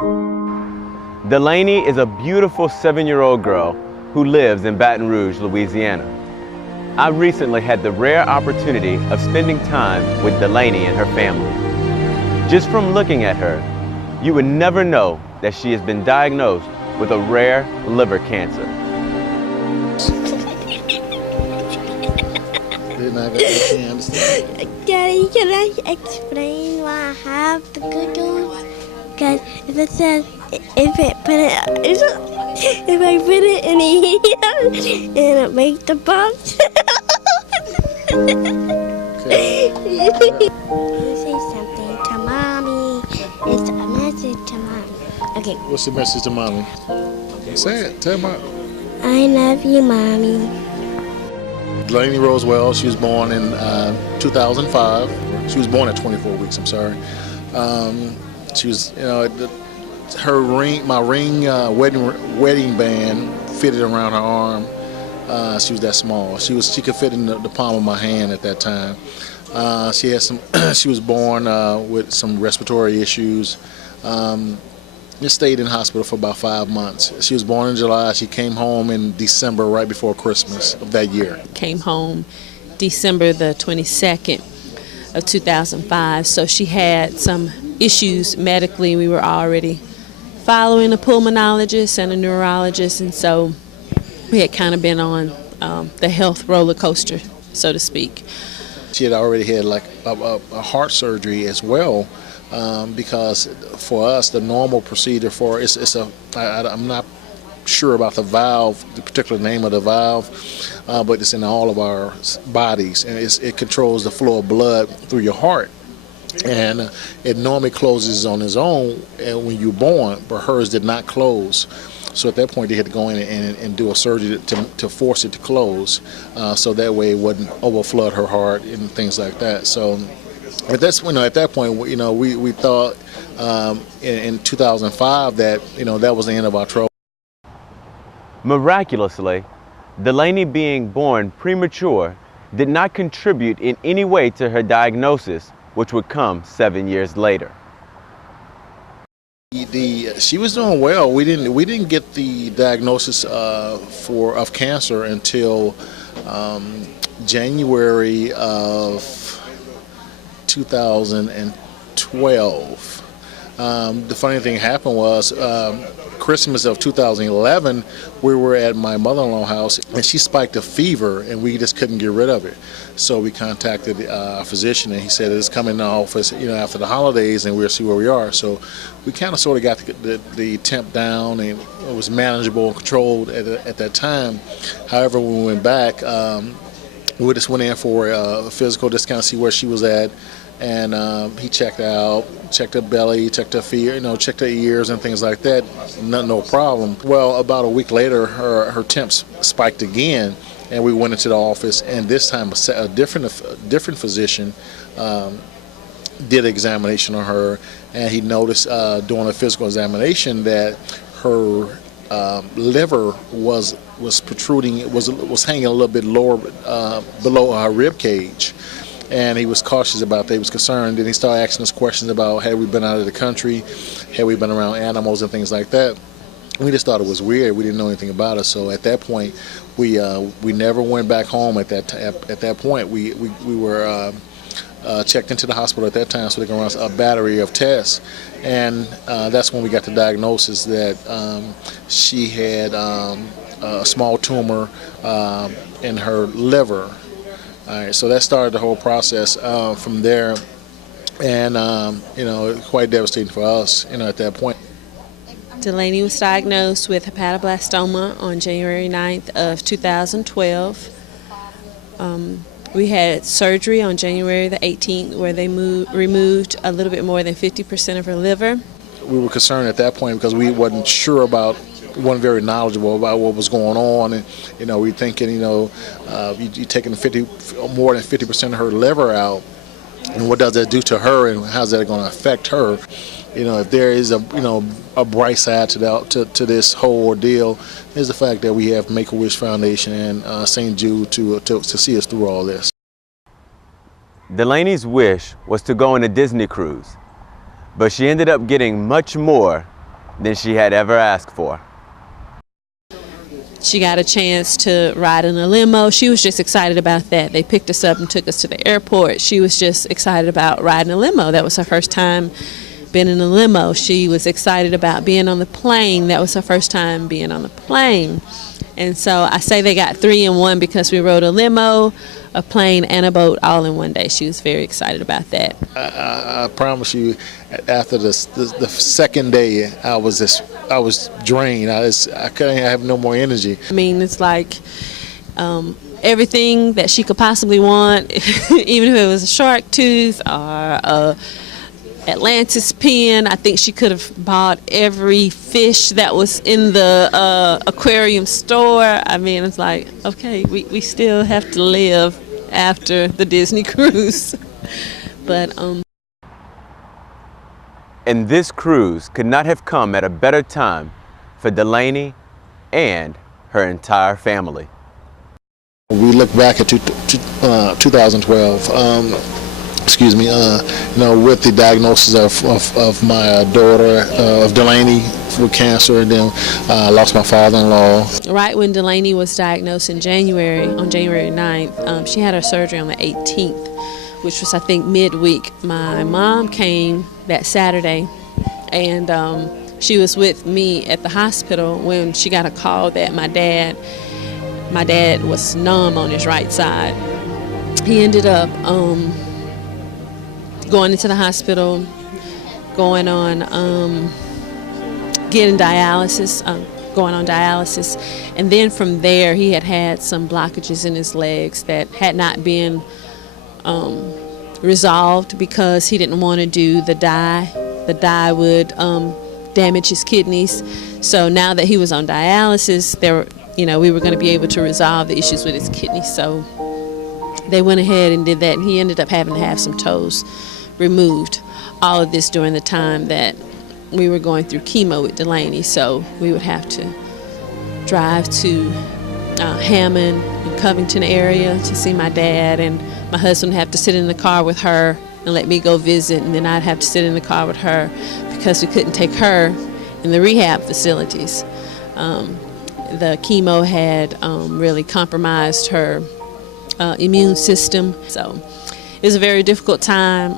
Delaney is a beautiful 7-year-old girl who lives in Baton Rouge, Louisiana. I recently had the rare opportunity of spending time with Delaney and her family. Just from looking at her, you would never know that she has been diagnosed with a rare liver cancer. Daddy, can I explain why I have the good news? Because if I put it in here and it makes the box. Say something to mommy. It's a message to mommy. Okay. What's the message to mommy? Say it. Tell mom. I love you, mommy. Delaney Rosewell, she was born in 2005. She was born at 24 weeks, I'm sorry. She was, her ring, my ring wedding band fitted around her arm. She was that small. She could fit in the palm of my hand at that time. She had she was born with some respiratory issues. Just stayed in hospital for about 5 months. She was born in July. She came home in December, right before Christmas of that year. Came home December the 22nd of 2005. So she had some issues medically. We were already following a pulmonologist and a neurologist, and so we had kind of been on the health roller coaster, so to speak. She had already had like a heart surgery as well. Because for us, the normal procedure for I'm not sure about the valve, the particular name of the valve, but it's in all of our bodies, and it controls the flow of blood through your heart. And it normally closes on its own when you're born, but hers did not close. So at that point, they had to go in and do a surgery to force it to close, so that way it wouldn't overflood her heart and things like that. So. But that's at that point, we thought in 2005 that that was the end of our trouble. Miraculously, Delaney being born premature did not contribute in any way to her diagnosis, which would come 7 years later. She was doing well. We didn't get the diagnosis of cancer until January of 2012. The funny thing happened was Christmas of 2011, we were at my mother-in-law's house, and she spiked a fever, and we just couldn't get rid of it. So we contacted a physician, and he said it's coming in the office, after the holidays, and we'll see where we are. So we kind of sort of got the temp down, and it was manageable and controlled at that time. However, when we went back, we just went in for a physical, just kind of see where she was at. And he checked out, checked her belly, checked her feet, checked her ears and things like that. No problem. Well, about a week later, her temps spiked again, and we went into the office. And this time, a different physician did an examination on her, and he noticed during a physical examination that her liver was protruding, was hanging a little bit lower below her rib cage. And he was cautious about that. He was concerned, and he started asking us questions about had we been out of the country, had we been around animals and things like that. We just thought it was weird. We didn't know anything about it. So at that point, we never went back home. At that point, we were checked into the hospital at that time so they can run a battery of tests, and that's when we got the diagnosis that she had a small tumor in her liver. All right, so that started the whole process from there, and quite devastating for us, at that point. Delaney was diagnosed with hepatoblastoma on January 9th of 2012. We had surgery on January the 18th where they removed a little bit more than 50% of her liver. We were concerned at that point because we wasn't sure about, weren't very knowledgeable about what was going on, and we thinking, you're taking more than 50% of her liver out, and what does that do to her, and how's that going to affect her? If there is a bright side to this whole ordeal, is the fact that we have Make-A-Wish Foundation and St. Jude to see us through all this. Delaney's wish was to go on a Disney cruise, but she ended up getting much more than she had ever asked for. She got a chance to ride in a limo. She was just excited about that. They picked us up and took us to the airport. She was just excited about riding a limo. That was her first time being in a limo. She was excited about being on the plane. That was her first time being on the plane. And so I say they got 3 in 1 because we rode a limo, a plane, and a boat all in one day. She was very excited about that. I promise you, after the second day, I was drained. I couldn't have no more energy. I mean, it's like everything that she could possibly want, even if it was a shark tooth or a Atlantis pen. I think she could have bought every fish that was in the aquarium store. I mean, it's like, okay, we still have to live after the Disney cruise. But And this cruise could not have come at a better time for Delaney and her entire family. We look back at 2012. With the diagnosis of my daughter, of Delaney, with cancer, and then lost my father-in-law. Right when Delaney was diagnosed in January, on January 9th, she had her surgery on the 18th, which was, I think, midweek. My mom came that Saturday, and she was with me at the hospital when she got a call that my dad was numb on his right side. He ended up going into the hospital, going on getting dialysis, going on dialysis, and then from there he had some blockages in his legs that had not been resolved because he didn't want to do the dye. The dye would damage his kidneys. So now that he was on dialysis, we were going to be able to resolve the issues with his kidneys. So they went ahead and did that, and he ended up having to have some toes removed. All of this during the time that we were going through chemo with Delaney. So we would have to drive to Hammond and Covington area to see my dad, and my husband would have to sit in the car with her and let me go visit, and then I'd have to sit in the car with her because we couldn't take her in the rehab facilities. The chemo had really compromised her immune system. So it was a very difficult time.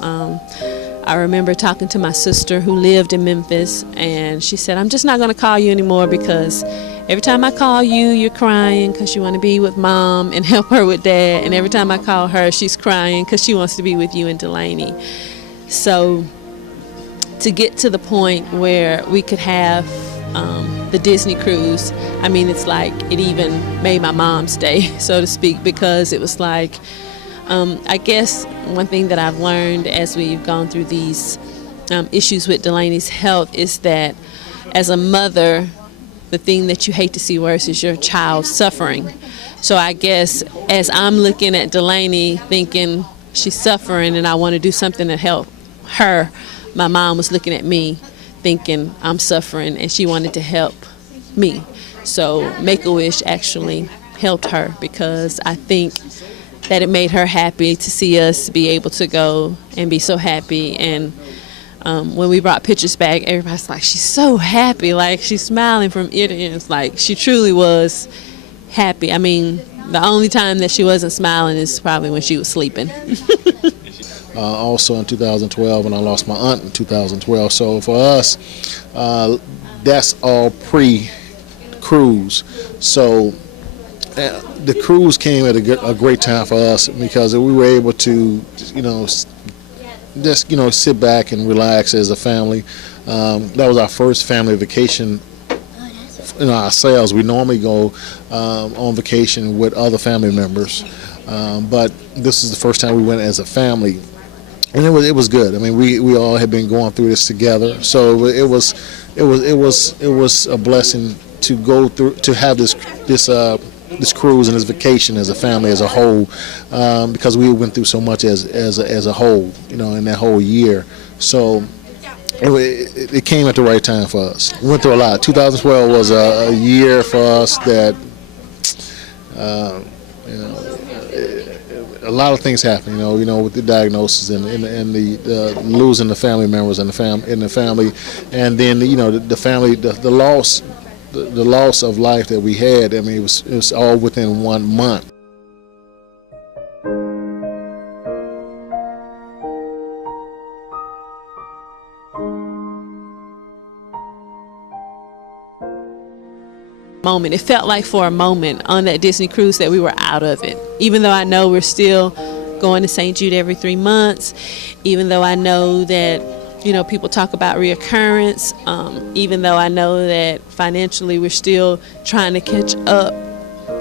I remember talking to my sister who lived in Memphis, and she said, I'm just not going to call you anymore because every time I call you, you're crying because you want to be with Mom and help her with Dad. And every time I call her, she's crying because she wants to be with you and Delaney. So to get to the point where we could have the Disney cruise, I mean, it's like it even made my mom's day, so to speak, because it was like, I guess one thing that I've learned as we've gone through these issues with Delaney's health is that as a mother, the thing that you hate to see worse is your child suffering. So I guess as I'm looking at Delaney thinking she's suffering and I want to do something to help her, my mom was looking at me thinking I'm suffering and she wanted to help me. So Make-A-Wish actually helped her because I think that it made her happy to see us be able to go and be so happy. And when we brought pictures back, everybody's like, she's so happy, like she's smiling from ear to ear. It's like she truly was happy. I mean, the only time that she wasn't smiling is probably when she was sleeping. Also in 2012, and I lost my aunt in 2012. So for us, that's all pre-cruise. So the cruise came at a great time for us because we were able to, just sit back and relax as a family. That was our first family vacation ourselves. We normally go on vacation with other family members, but this is the first time we went as a family, and it was good. I mean, we all had been going through this together, so it was a blessing to go through, to have this cruise and this vacation as a family as a whole, because we went through so much as a whole, in that whole year. So it came at the right time for us. We went through a lot. 2012 was a year for us that a lot of things happen, with the diagnosis and the losing the family members in the family, and then the family, the loss of life that we had. I mean, it was all within 1 month. Moment. It felt like for a moment on that Disney cruise that we were out of it. Even though I know we're still going to St. Jude every 3 months, even though I know that people talk about reoccurrence, even though I know that financially we're still trying to catch up,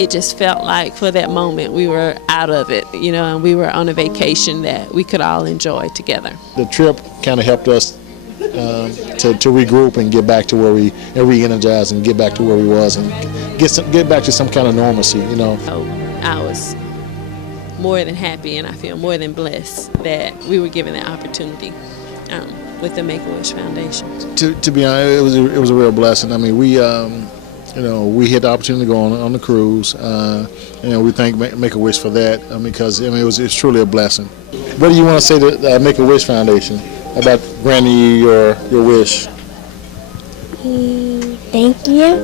it just felt like for that moment we were out of it, and we were on a vacation that we could all enjoy together. The trip kind of helped us to regroup and get back to where we re-energize and get back to where we was and get back to some kind of normalcy. So I was more than happy, and I feel more than blessed that we were given that opportunity with the Make-A-Wish Foundation. To be honest, it was a real blessing. I mean, we had the opportunity to go on the cruise. We thank Make-A-Wish for that because it was truly a blessing. What do you want to say to the Make-A-Wish Foundation about granting you your wish? Thank you.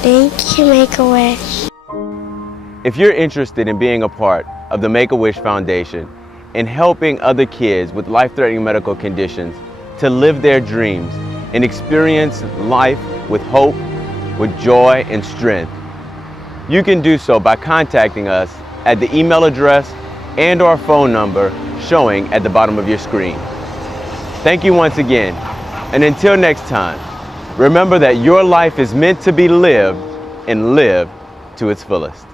Thank you, Make-A-Wish. If you're interested in being a part of the Make-A-Wish Foundation and helping other kids with life-threatening medical conditions to live their dreams and experience life with hope, with joy and strength, you can do so by contacting us at the email address and our phone number showing at the bottom of your screen. Thank you once again, and until next time, remember that your life is meant to be lived and lived to its fullest.